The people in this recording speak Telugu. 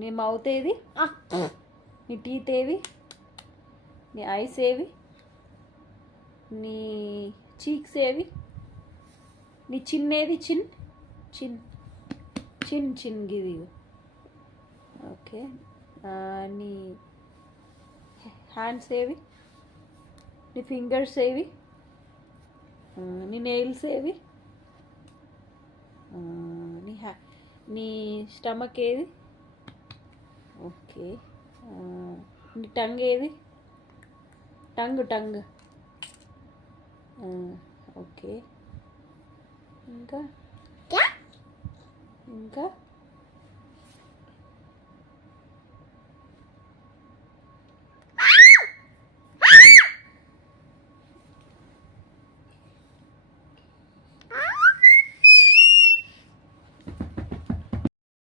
నీ మౌత్ ఏది? నీ టీత్ ఏవి? నీ ఐస్ ఏవి? నీ చీక్స్ ఏవి? నీ చిన్ ఏది? చిన్ చిన్ చిన్ చిన్ గిది. ఓకే. నీ హ్యాండ్స్ ఏవి? నీ ఫింగర్స్ ఏవి? నీ నెయిల్స్ ఏవి? నీ స్టమక్ ఏది? ఓకే. నీ టంగ్ ఏది? Tongue tongue. ఓకే. ఇంకా ఇంకా